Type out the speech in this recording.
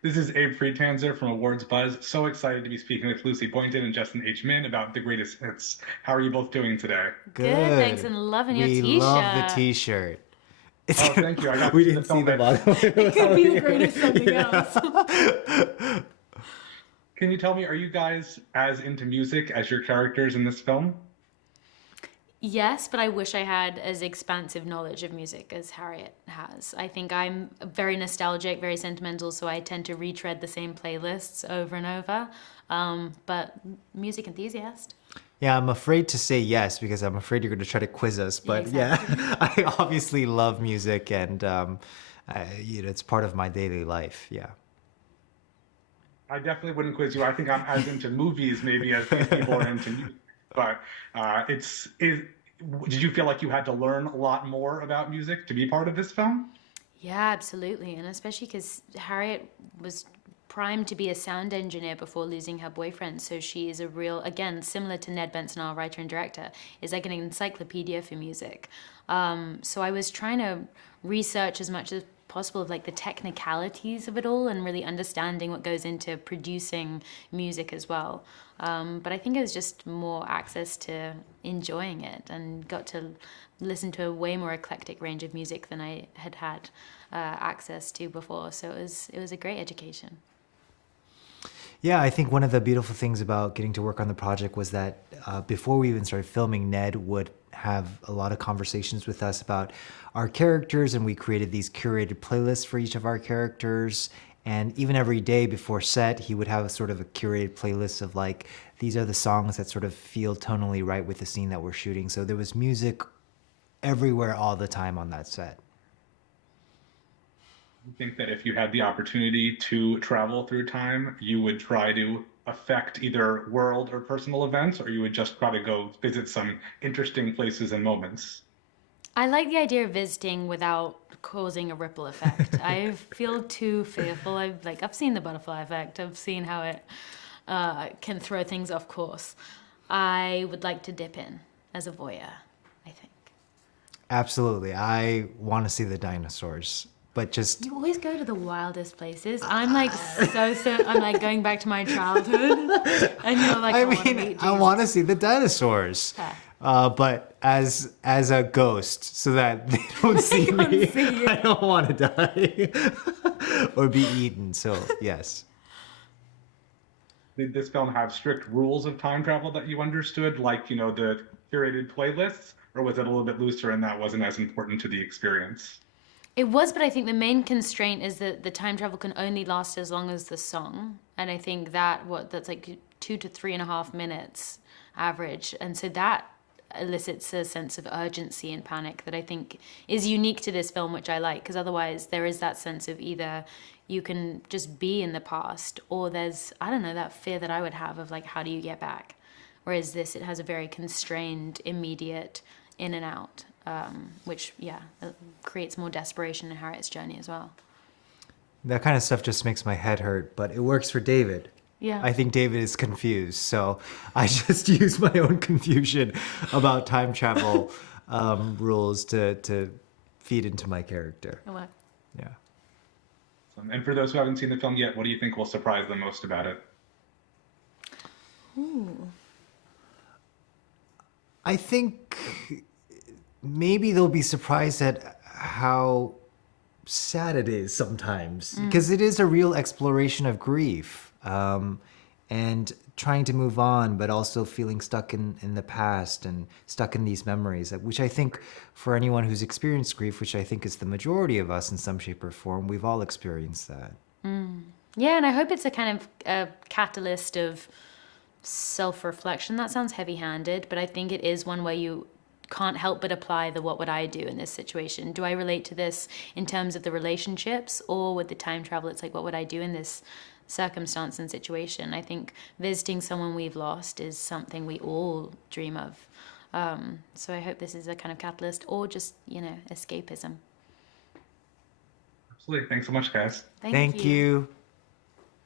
This is Abe Friedtanzer from Awards Buzz. So excited to be speaking with Lucy Boynton and Justin H. Min about the greatest hits. How are you both doing today? Good, thanks, Good. and loving your We love the t-shirt. t-shirt. It's Oh, thank you. I got to we see the didn't see film. the bottom. It could be the greatest something else. Can you tell me, are you guys as into music as your characters in this film? Yes, but I wish I had as expansive knowledge of music as Harriet has. I think I'm very nostalgic, very sentimental, so I tend to retread the same playlists over and over. But music enthusiast. Yeah, I'm afraid to say yes because I'm afraid you're going to try to quiz us. Yeah, But yeah, exactly. I obviously love music, and it's part of my daily life. Yeah. I definitely wouldn't quiz you. I think I'm as into movies maybe as these people are into music. But did you feel like you had to learn a lot more about music to be part of this film? Yeah, absolutely. And especially because Harriet was primed to be a sound engineer before losing her boyfriend. So she is a real, again, similar to Ned Benson, our writer and director, is like an encyclopedia for music. So I was trying to research as much as possible of like the technicalities of it all and really understanding what goes into producing music as well. But I think it was just more access to enjoying it and got to listen to a way more eclectic range of music than I had had access to before. So it was a great education. Yeah, I think one of the beautiful things about getting to work on the project was that before we even started filming, Ned would have a lot of conversations with us about our characters, and we created these curated playlists for each of our characters. And even every day before set, he would have a sort of a curated playlist of like, these are the songs that sort of feel tonally right with the scene that we're shooting. So there was music everywhere all the time on that set. I think that if you had the opportunity to travel through time, you would try to affect either world or personal events, or you would just try to go visit some interesting places and moments. I like the idea of visiting without causing a ripple effect. I feel too fearful. I've seen the butterfly effect. I've seen how it can throw things off course. I would like to dip in as a voyeur, I think. Absolutely. I want to see the dinosaurs, but just You always go to the wildest places. I'm like I'm like going back to my childhood, and you're like, I want to mean, meet I Jesus. want to see the dinosaurs, Fair. but as a ghost, so that they don't see don't me. see you. I don't want to die or be eaten. So yes, Did this film have strict rules of time travel that you understood, like, the curated playlists, or was it a little bit looser and that wasn't as important to the experience? It was, but I think the main constraint is that the time travel can only last as long as the song, and I think that's like 2 to 3.5 minutes average, and so that elicits a sense of urgency and panic that I think is unique to this film, which I like, because otherwise there is that sense of either you can just be in the past, or there's, I don't know, that fear that I would have of like, how do you get back? Whereas this, it has a very constrained, immediate in and out, which, yeah, creates more desperation in Harriet's journey as well. that kind of stuff just makes my head hurt, but it works for David. Yeah. I think David is confused, so I just use my own confusion about time travel rules to feed into my character. Oh, well. Yeah. And for those who haven't seen the film yet, what do you think will surprise them most about it? Ooh. I think maybe they'll be surprised at how sad it is sometimes, because it is a real exploration of grief, and trying to move on, but also feeling stuck in the past and stuck in these memories, which I think for anyone who's experienced grief, which I think is the majority of us in some shape or form, we've all experienced that. Yeah, and I hope it's a kind of a catalyst of self-reflection. That sounds heavy-handed, but I think it is one where you can't help but apply the what would I do in this situation. Do I relate to this in terms of the relationships, or with the time travel, it's like, what would I do in this circumstance and situation? I think visiting someone we've lost is something we all dream of. So I hope this is a kind of catalyst, or just, escapism. Absolutely. Thanks so much, guys. Thank Thank you.